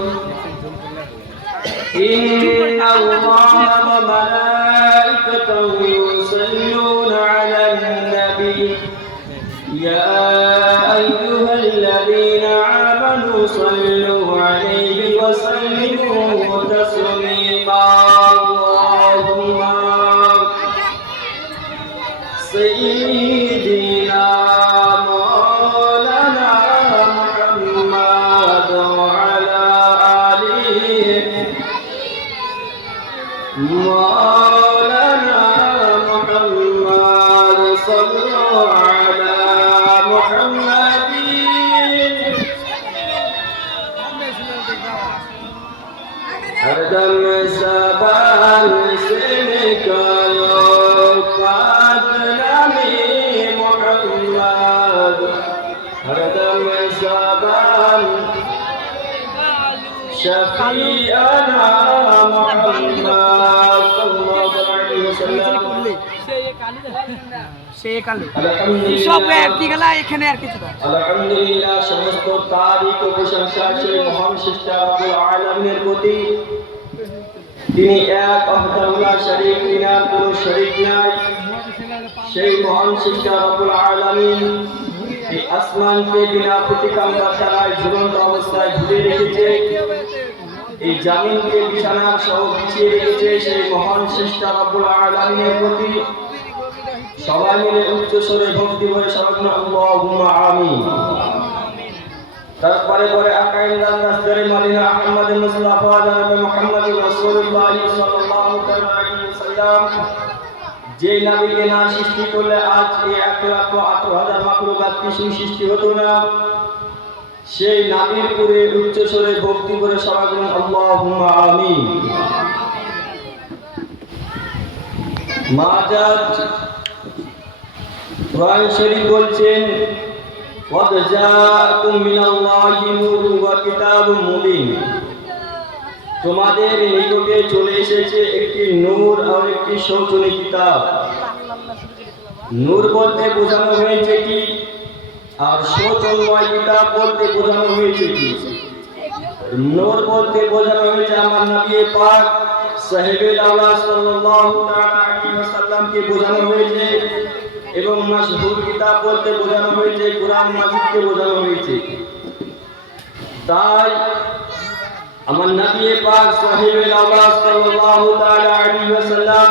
إن الله وملائكته يصلون على النبي يا أيها الذين آمنوا صلوا عليه وسلموا تسليما اللهم سيدنا مولانا محمد وعلى آله مولانا محمد صلوا على محمد हरदम ज़बान से निकालो पाक नामे मोहम्मद हरदम ज़बान शफीअना मोहम्मद सल्लल्लाहु अलैहि वसल्लम আলহামদুলিল্লাহ সমস্ত তারিফ ও প্রশংসা সেই মহান সৃষ্টা রব্বুল আলামিনের প্রতি তিনি এক আল্লাহ শরীক বিনা কোনো শরীক নাই সেই মহান সৃষ্টা রব্বুল আলামিন এই আসমানকে বিনা প্রতিকাম্বার দ্বারায় ঝুলন্ত অবস্থায় ঝুলিয়ে রেখেছে এই জামিনকে বিছানা সহ বিছিয়ে রেখেছে সেই মহান সৃষ্টা রব্বুল আলামিনের প্রতি সবাই মিলে উচ্চ স্বরে ভক্তি করে সারাদিন আল্লাহুম্মা আমিন তারপরে পরে আকাইদার নাসদারে মদিনা আহমদ মুস্তাফা জনাব মুহাম্মদ রাসূলুল্লাহ সাল্লাল্লাহু আলাইহি ওয়াসাল্লাম যে নবীকে না সৃষ্টি করলে আজ এই 1,18,000 মাখলুকাত কিছু সৃষ্টি হতো না সেই নবীর পুরে উচ্চ স্বরে ভক্তি করে সারাদিন আল্লাহুম্মা আমিন মাজাদ কুরআন শরীফ বলছেন ওয়াদ জাআকুম মিনাল্লাহি নূরুন ওয়া কিতাবুম মুবিন তোমাদের নিকটে চলে এসেছে একটি নূর আর একটি শোচনীয় কিতাব নূর বলতে বোঝানো হয়েছে কি আর শোচনীয় কিতাব বলতে বোঝানো হয়েছে কি নূর বলতে বোঝানো হয়েছে আমার নবী পাক সাহেবে আল্লাহ সাল্লাল্লাহু আলাইহি ওয়াসাল্লামকে বোঝানো হয়েছে এবং মাশহুর কিতাব বলতে বোঝানো হয়েছে কুরআন মাজিদকে বোঝানো হয়েছে তাই আমার নবী পাক সাহেবে আল্লাহ সাল্লাল্লাহু তাআলা আলাইহি ওয়াসাল্লাম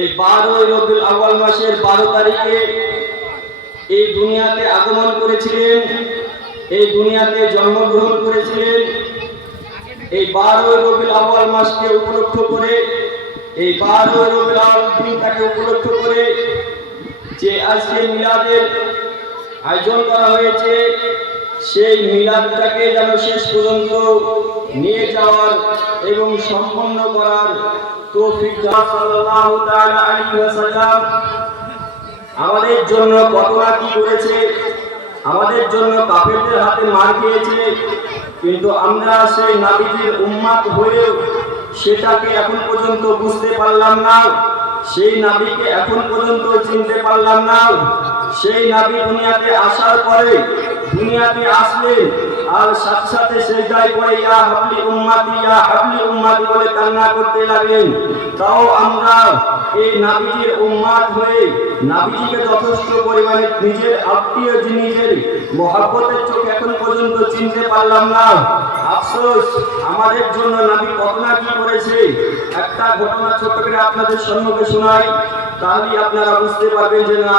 এই 12 রবিউল আউয়াল মাসের 12 তারিখে এই দুনিয়াতে আগমন করেছিলেন এই দুনিয়াতে জন্মগ্রহণ করেছিলেন এই 12 রবিউল আউয়াল মাসকে উপলক্ষ করে এই 12 রবিউল আউয়াল দিনটাকে উপলক্ষ করে যে আজকে মিলাদের আয়োজন করা হয়েছে সেই মিলাদটাকে যেন শেষ পর্যন্ত নিয়ে যাওয়ার এবং সম্পন্ন করার তৌফিক দান সাল্লাল্লাহু তাআলা আলাইহি ওয়াসাল্লাম আমাদের জন্য কত না কি করেছে আমাদের জন্য কাফেরদের হাতে মার খেয়েছে কিন্তু আমরা সেই নবীর উম্মত হয়ে সেটাকে এখন পর্যন্ত বুঝতে পারলাম না সেই নবীকে এখন পর্যন্ত চিনতে পারলাম না সেই নবী দুনিয়াতে আসার পরে দুনিয়াতে আসলেন আর সাথে সাথে সেজদায় পড়ে ইয়া হাবলি উম্মতি বলে কান্না করতে লাগলেন তাও আমরা এই নবীর উম্মত হয়ে নবীকে যথেষ্ট পরিমাণে নিজের আত্মীয় জিনিসের মহব্বতের চোখে এখন পর্যন্ত চিনতে পারলাম না আফসোস আমাদের জন্য নবী কত না কি করেছে একটা ঘটনা ছোট করে আপনাদের সম্মুখে শোনাই তাহলে আপনারা বুঝতে পারবেন যে না